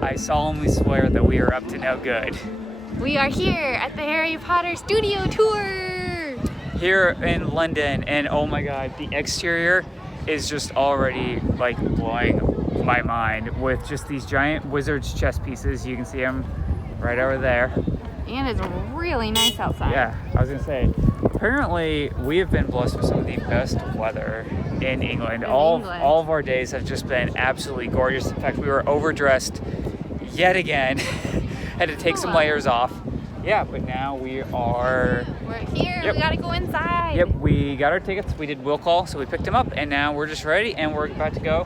I solemnly swear that we are up to no good. We are here at the Harry Potter studio tour! Here in London, and oh my god, the exterior is just already like blowing my mind with just these giant wizard's chess pieces. You can see them right over there. And it's really nice outside. Yeah, I was gonna say, apparently we have been blessed with some of the best weather in England. All of our days have just been absolutely gorgeous. In fact, we were overdressed yet again. Had to take some layers off. Yeah, but now we're here. Yep. We gotta go inside. Yep, we got our tickets. We did will call, so we picked them up, and now we're just ready and we're about to go.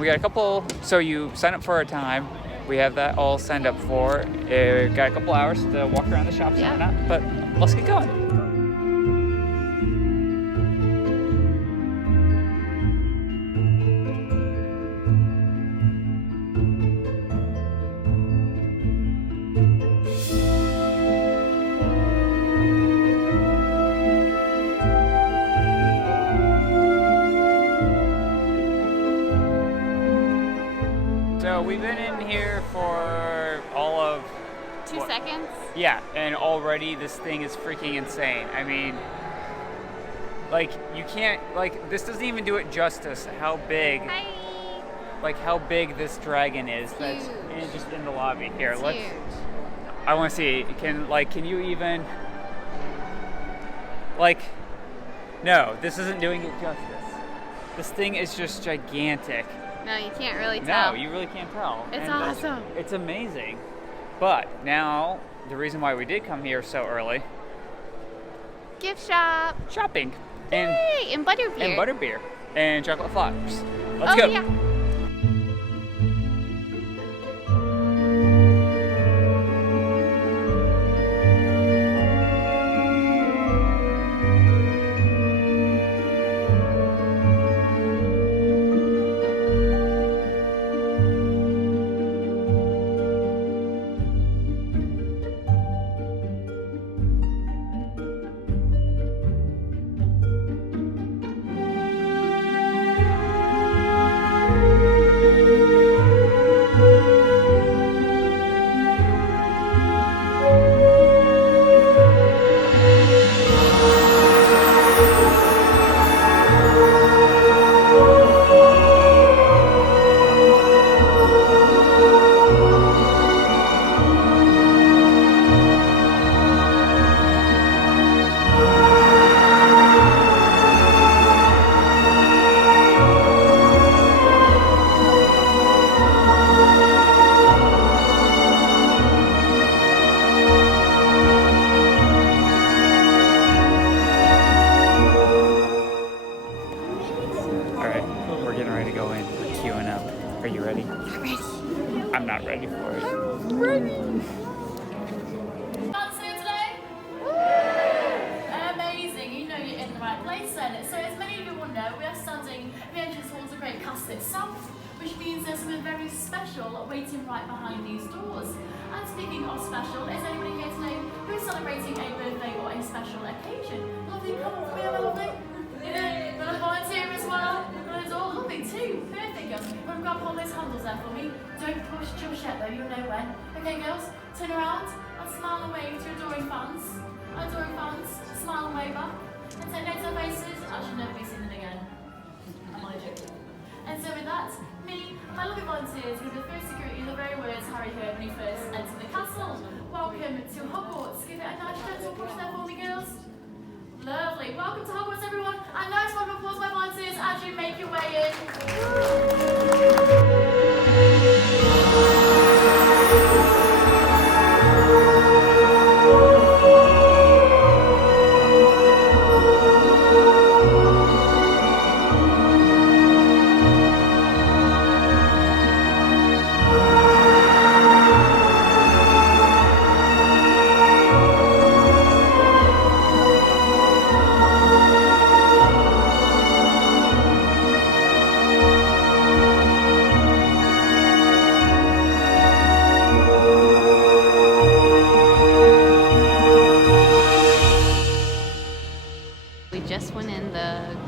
We got a couple. So you sign up for a time. We have that all signed up for. Got a couple hours to walk around the shops and whatnot, but let's get going. So we've been in here for all of 2 seconds? Yeah, and already this thing is freaking insane. I mean, like you can't, like this doesn't even do it justice how big how big this dragon is that's just in the lobby. Here, I want to see. Can you even no, this isn't doing it justice. This thing is just gigantic. No, you can't really tell. No, you really can't tell. It's awesome. It's amazing. But now, the reason why we did come here so early. Gift shop. Shopping. Yay! And butterbeer. And butterbeer. And chocolate flowers. Let's go. Yeah. I'm not ready for it. I'm ready. Amazing, you know you're in the right place then. So as many of you will know, we are standing at the entrance hall to Great Castle itself, which means there's something very special waiting right behind these doors. And speaking of special, is anybody here today who is celebrating a birthday or a special occasion? Lovely, come on, we have a lovely. Got a volunteer as well. And it's all lovely too. Perfect, girls. We've got Polly's handles there for me. Don't push just yet though, you'll know when. Okay, girls, turn around and smile and wave to adoring fans. Adoring fans, smile and wave back. And take notes of their faces. I should never be seen them again. I'm only joking. And so with that, me and my lovely volunteers will be the first to greet you the very words Harry heard when he first entered the castle. Welcome to Hogwarts. Give it a nice gentle push there for me, girls. Lovely. Welcome to Hogwarts, everyone. And nice round of applause, my volunteers, as you make your way in.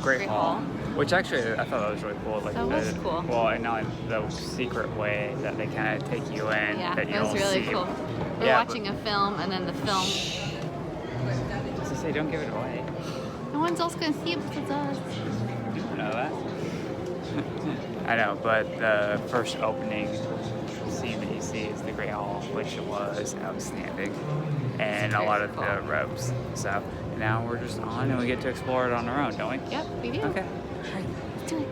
Great Hall. Which actually, I thought that was really cool. Like That was cool. Well, and not the secret way that they kind of take you in. Yeah, that you it was don't really see. cool. We're Yeah, watching a film, and then the film. Just to say, don't give it away. No one's else gonna see it besides us. You don't know that. I know, but the first opening scene that you see is the Great Hall, which was outstanding, and a lot of the ropes. So now we're just on, and we get to explore it on our own, don't we? Yep, we do. Okay. Let's do it.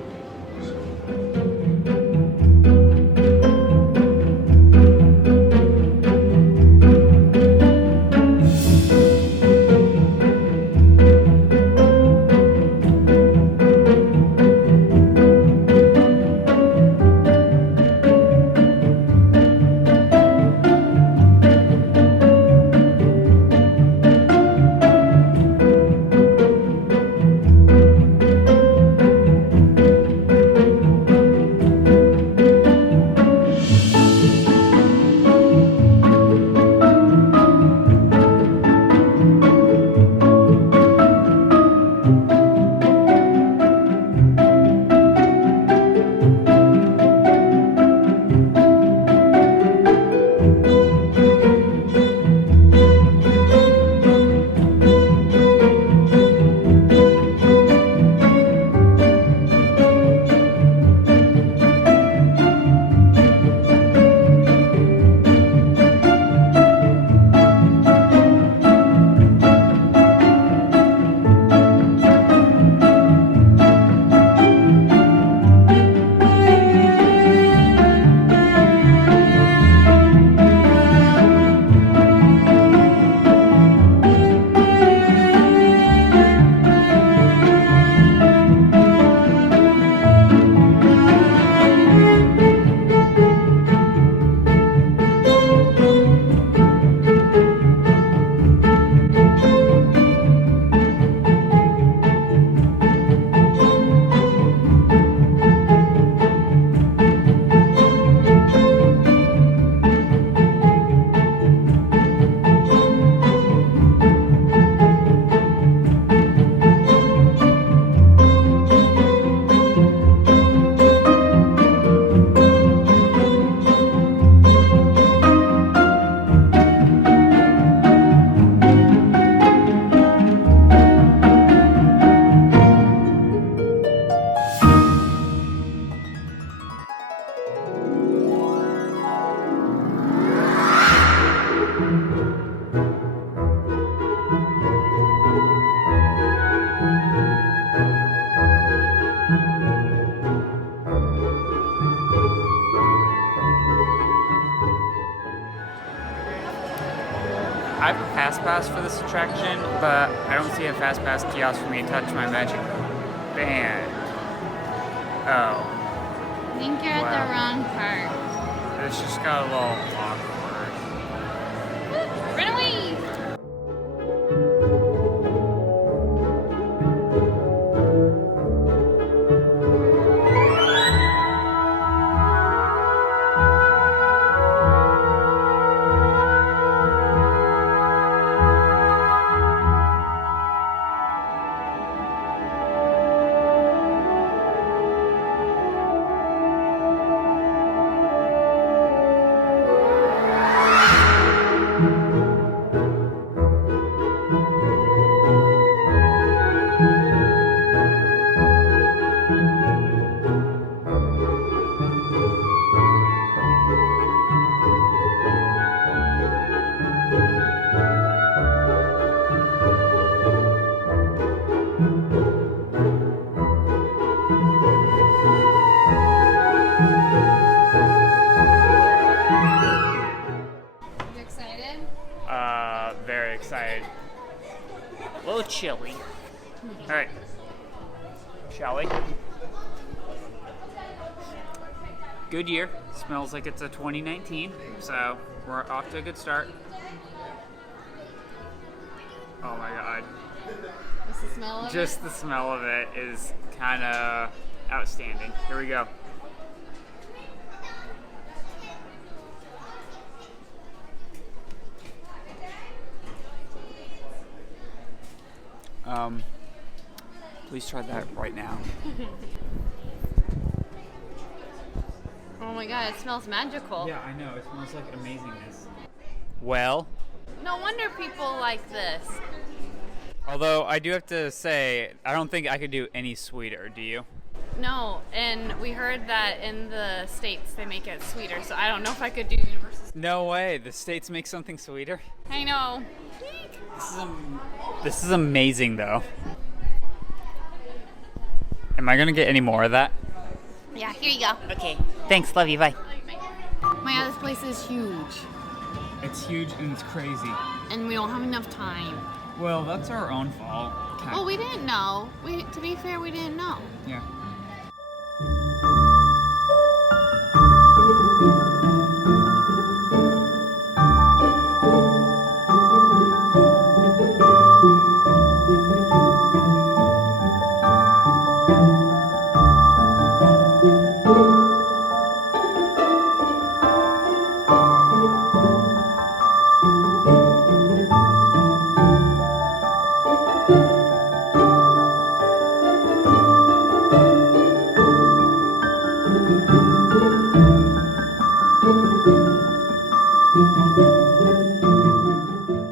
I have a fast pass for this attraction, but I don't see a fast pass kiosk for me to touch my magic band. Oh, I think you're at the wrong part. it's just got a little awkward. Run away! Very excited. A little chilly. Alright. Shall we? Good year. Smells like it's a 2019, so we're off to a good start. Oh my god. What's the smell of Just the smell of it is kind of outstanding. Here we go. Please try that right now. Oh my god, it smells magical. Yeah, I know. It smells like amazingness. Well, No wonder people like this. although I do have to say, I don't think I could do any sweeter. Do you? No, and we heard that in the States they make it sweeter, so I don't know if I could do Universal. No way. The States make something sweeter. I know. This is amazing, though. Am I gonna get any more of that? Yeah, here you go. Okay. Thanks. Love you. Bye. My god, this place is huge, It's huge and it's crazy. and we don't have enough time. Well, that's our own fault. Well, we didn't know. To be fair, we didn't know. Yeah.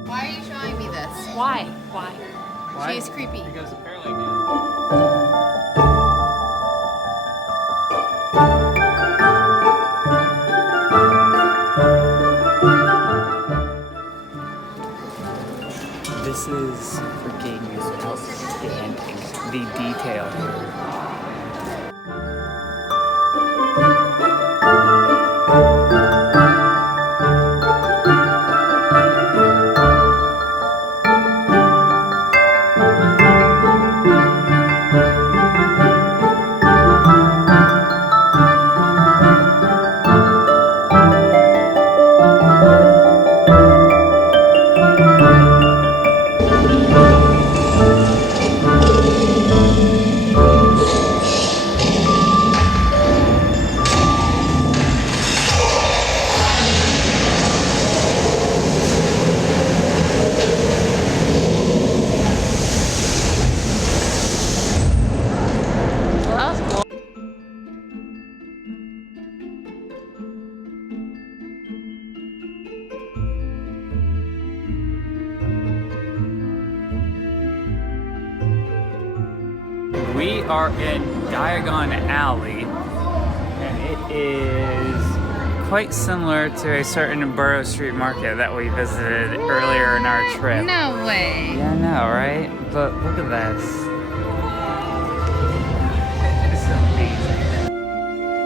Why are you showing me this? Why? Why? She's creepy. Because apparently. This is freaking outstanding. The detail here. Well, that was cool. We are in Diagon Alley, and it is quite similar to a certain Borough Street Market that we visited earlier in our trip. No way. Yeah, I know, right? But look at this. It's amazing.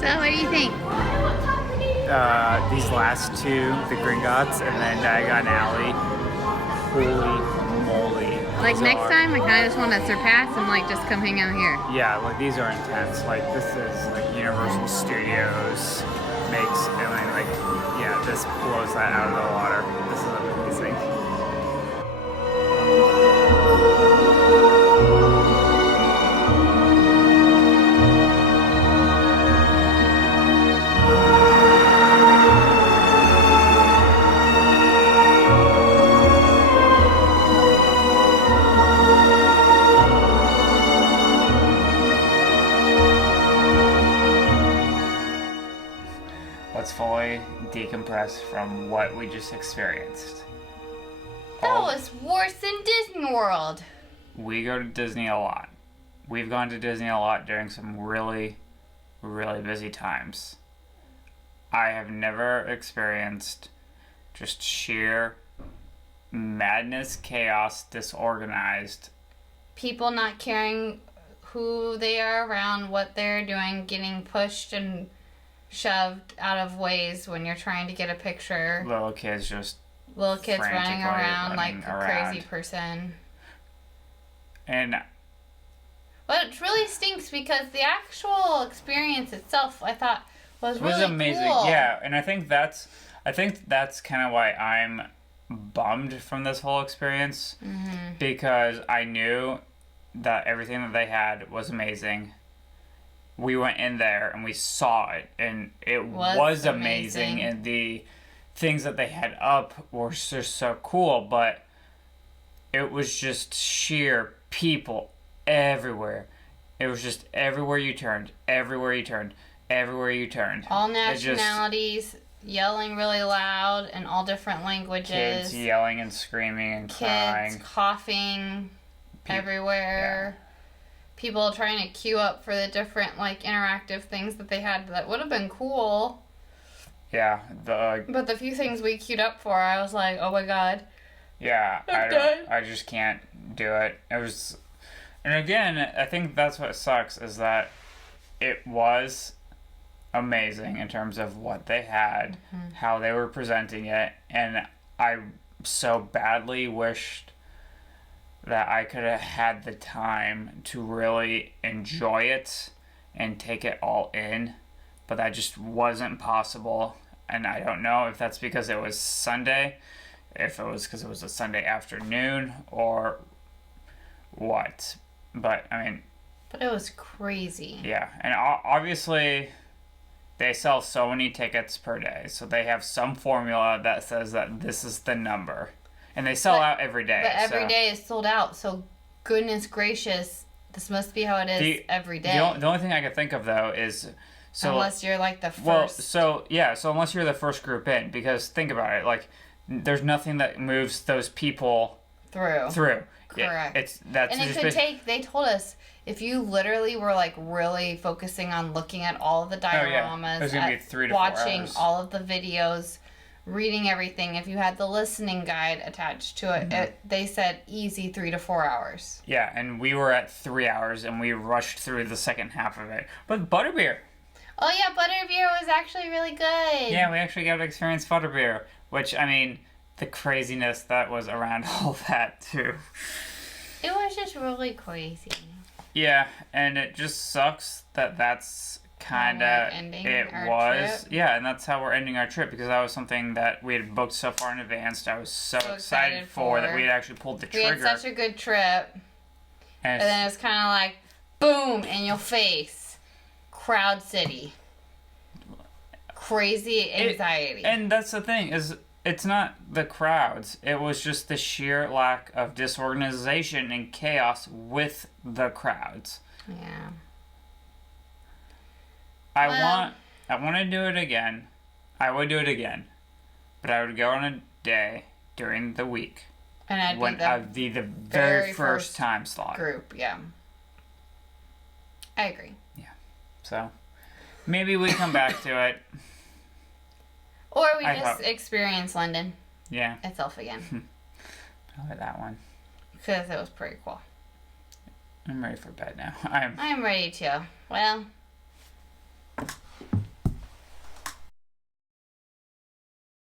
So, what do you think? These last two, the Gringotts and then Diagon Alley, holy moly. Like These next are- time, I kind of just want to surpass and like just come hang out here. Yeah, like these are intense. Like this is like Universal Studios makes, and then like, yeah, this blows that out of the water. This is amazing. Let's fully decompress from what we just experienced. That was worse than Disney World. We go to Disney a lot. We've gone to Disney a lot during some really, really busy times. I have never experienced just sheer madness, chaos, disorganized. People not caring who they are around, what they're doing, getting pushed and shoved out of ways when you're trying to get a picture. Little kids just Little kids running frantically around like running a around. crazy person. And But it really stinks because the actual experience itself, I thought, was It was really amazing. cool. Yeah, and I think that's kind of why I'm bummed from this whole experience, because I knew that everything that they had was amazing. We went in there and we saw it, and it was amazing, and the things that they had up were just so cool, but it was just sheer people everywhere. It was just everywhere you turned, everywhere you turned, everywhere you turned. All It just- nationalities yelling really loud in all different languages. Kids yelling and screaming and Kids crying. coughing everywhere. People trying to queue up for the different like interactive things that they had that would have been cool. Yeah, But the few things we queued up for, I was like, oh my god. yeah, I'm done. I just can't do it. It was, and again, I think that's what sucks is that it was amazing in terms of what they had, how they were presenting it, and I so badly wished that I could have had the time to really enjoy it and take it all in, but that just wasn't possible. And I don't know if that's because it was Sunday, if it was because it was a Sunday afternoon, or what. But I mean, But it was crazy. yeah, and obviously they sell so many tickets per day, so they have some formula that says that this is the number, and they sell out every day. But every so. day is sold out, so goodness gracious, this must be how it is every day. The only thing I could think of though is unless you're like the first. Well, so unless you're the first group in, because think about it, like there's nothing that moves those people through. Yeah, Correct. that's And it just could take, they told us, if you literally were like really focusing on looking at all of the dioramas, It was gonna be 3 to 4 watching hours. all of the videos, reading everything, if you had the listening guide attached to it, they said easy 3 to 4 hours. Yeah, and we were at 3 hours and we rushed through the second half of it. But butterbeer. Oh yeah, butterbeer was actually really good. Yeah, we actually got to experience butterbeer, which I mean, the craziness that was around all that too. It was just really crazy. Yeah, and it just sucks that that's kind we're of ending it our was. trip. Yeah, and that's how we're ending our trip, because that was something that we had booked so far in advance. I was so excited for that we had actually pulled the We trigger. had such a good trip. and And then it was kind of like, boom, in your face. Crowd City. Crazy anxiety. and that's the thing, is it's not the crowds. It was just the sheer lack of disorganization and chaos with the crowds. yeah. I Well- want to do it again. I would do it again. But I would go on a day during the week And I'd when be I'd be the very first time slot. group, yeah. I agree. So maybe we come back to it. Or we I just hope. experience London Yeah, itself again. probably that one. Because it was pretty cool. I'm ready for bed now. I'm ready to. Well,